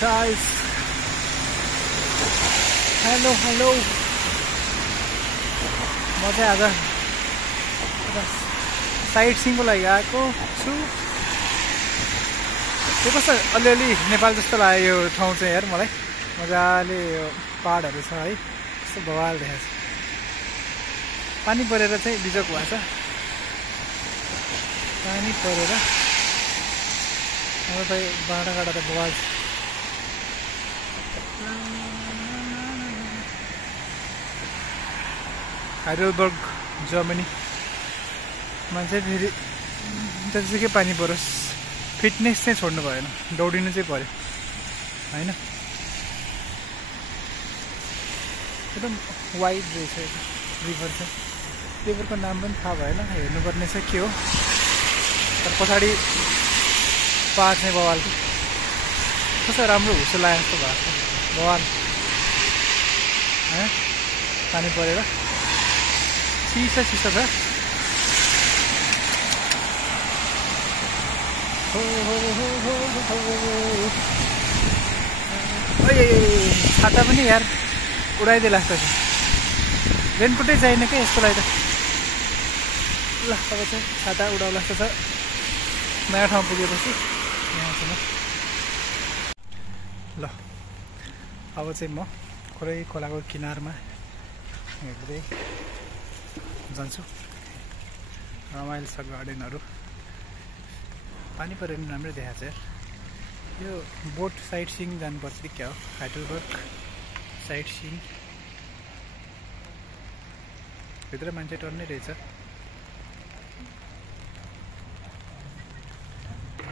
guys, hello म चाहिँ आज साइट सिइङको लागि आएको छु। यो कस्तो अलिअलि नेपाल जस्तो लाग्यो यो ठाउँ चाहिँ यार मलाई। मजाले यो पहाडहरू छ है, कस्तो बवाल देखाएको छ। पानी परेर चाहिँ बिजोक भएको छ, पानी परेर अब त बाटाघाटा त बवाल छ। हाइडलबर्ग जर्मनी मान्छे फेरि जतिसुकै पानी परोस् फिटनेस चाहिँ छोड्नु भएन, दौडिनु चाहिँ पर्यो होइन। एकदम वाइड रहेछ रिभर चाहिँ, रिभरको नाम पनि थाहा भएन, हेर्नुपर्ने चाहिँ के हो। तर पछाडि पहाड चाहिँ बवाल कस्तो राम्रो हुसो लाग्यो जस्तो भएको छ, बवाल होइन। पानी परेर चिसो छ। छाता पनि यार उडाइदिए लाग्छ, रेनकोटै चाहिने क्या यस्तो लागि त। ल अब चाहिँ छाता उडाउला जस्तो छ। नयाँ ठाउँ पुगेपछि यहाँ छु म। ल अब चाहिँ म खोलाको किनारमा हेर्दै जान्छु। रमाइलो छ गार्डनहरू, पानी परेर पनि राम्रै देखाएको छ यार। यो बोट साइट सिइङ जानुपर्छ कि क्या हो, हाइडलबर्ग साइट सिइङ। भित्र मान्छे टर्नै रहेछ।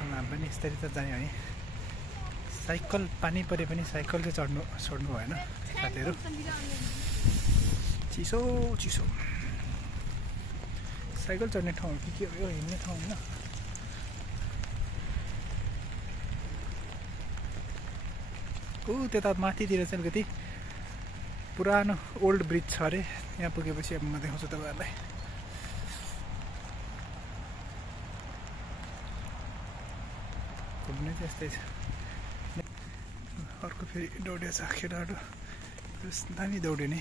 हामी पनि यस्तरी त जाने है। साइकल पानी परे पनि साइकल चाहिँ चढ्नु छोड्नु भएन साथीहरू। चिसो साइकल चढ्ने ठाउँ के हो यो, हिँड्ने ठाउँ होइन। त्यता माथितिर चाहिँ अलिकति पुरानो ओल्ड ब्रिज छ अरे, यहाँ पुगेपछि अब म देखाउँछु तपाईँहरूलाई। घुम्ने चाहिँ यस्तै छ। अर्को फेरि दौडिया छ केटाहरू, दामी दौडिने।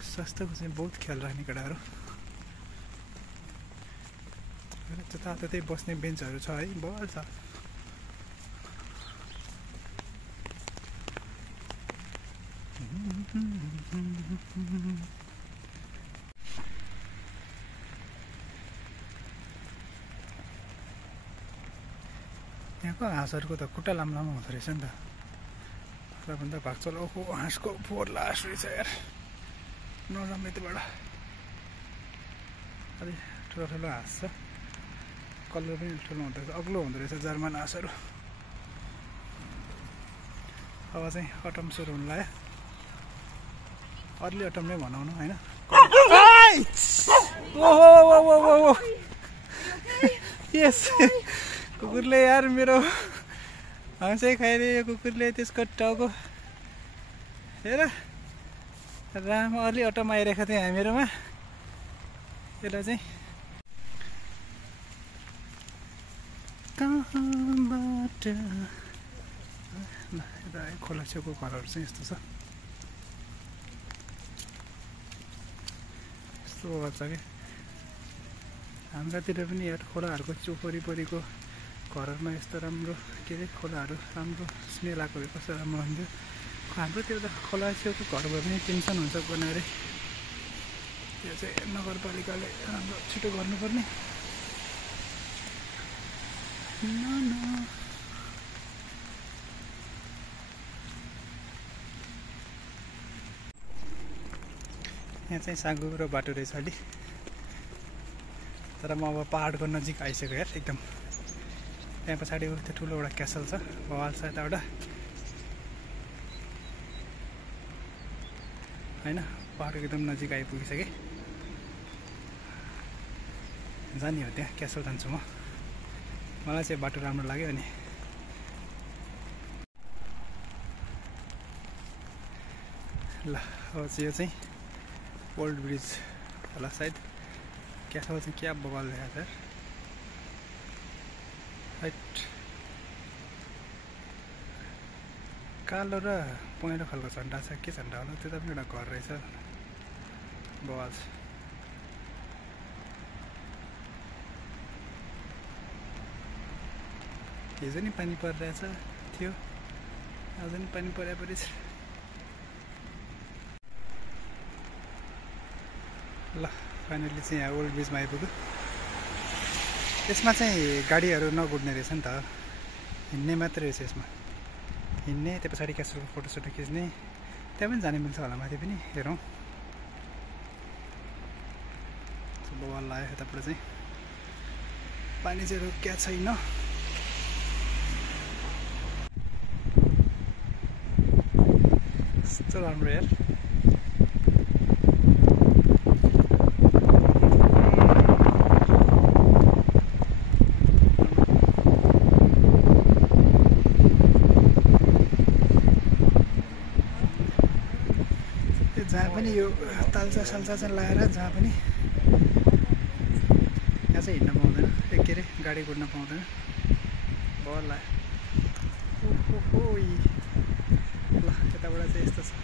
स्वास्थ्यको चाहिँ बहुत ख्याल राख्ने केटाहरू। जताततै बस्ने बेन्चहरू छ है, बल छ। यहाँको हाँसहरूको त खुट्टा लामो हुँदो रहेछ नि त। सबभन्दा भाग्छल ओहो हाँसको फोहोर लास रहेछ यार, नजमेतबाट। अलिक ठुलो ठुलो हाँस छ, कलर पनि ठुलो हुँदो रहेछ, अग्लो हुँदो रहेछ जर्मन हाँसहरू। अब चाहिँ अटम सुरु हुनु लाग्यो, अर्ली अटम नै भनौँ न होइन। ओहो यस कुकुरले यार मेरो हाँसै खाइदियो कुकुरले, त्यसको टाउको हेर। राम अलि अटम आइरहेको थियो हामीहरूमा। यसलाई चाहिँ कहाँबाट यता खोला छेउको घरहरू चाहिँ यस्तो छ, यस्तो गर्छ कि हाम्रातिर पनि यार खोलाहरूको वरिपरिको घरहरूमा यस्तो राम्रो के अरे खोलाहरू राम्रो स्मेल आएको भए कस्तो राम्रो हुन्थ्यो। हाम्रोतिर त खोला छेउको घर भए पनि टेन्सन हुन्छ बनाएर। यो चाहिँ नगरपालिकाले राम्रो छिटो गर्नुपर्ने। यहाँ चाहिँ साँगुरो बाटो रहेछ अलि, तर म अब पहाडको नजिक आइसक्यो यार एकदम। त्यहाँ पछाडि त्यो ठुलो एउटा क्यासल छ, बवाल छ यताबाट होइन। पहाडको एकदम नजिक आइपुगिसकेँ, जाने हो त्यहाँ क्यासल जान्छु म। मलाई चाहिँ बाटो राम्रो लाग्यो अनि ल अब चाहिँ यो चाहिँ ओल्ड ब्रिज होला सायद। क्यासल चाहिँ क्या बवाल देखाएको छ हाइट। कालो र पहेँलो खालको झन्डा छ, के झन्डा होला त्यो त पनि एउटा घर रहेछ बवाल छ। हिजो नि पानी परिरहेछ थियो, आज नि पानी पर्या परि छ। ल फाइनली चाहिँ यहाँ ओल्ड ब्रिजमा आइपुग्यो। यसमा चाहिँ गाडीहरू नकुद्ने रहेछ नि त, हिँड्ने मात्रै रहेछ यसमा। हिँड्ने, त्यो पछाडि क्यासलको फोटोसोटो खिच्ने, त्यहाँ पनि जाने मिल्छ होला माथि पनि, हेरौँ। बवाल लाग्यो यताबाट चाहिँ, पानी चाहिँ रोकिया छैन। कस्तो राम्रो यार। जहाँ पनि यो तालचा साल्चा चाहिँ लगाएर जहाँ पनि यहाँ चाहिँ हिँड्न पाउँदैन, के अरे गाडी कुद्न पाउँदैन। बवाल लाग्यो। ओहो ल यताबाट चाहिँ यस्तो छ।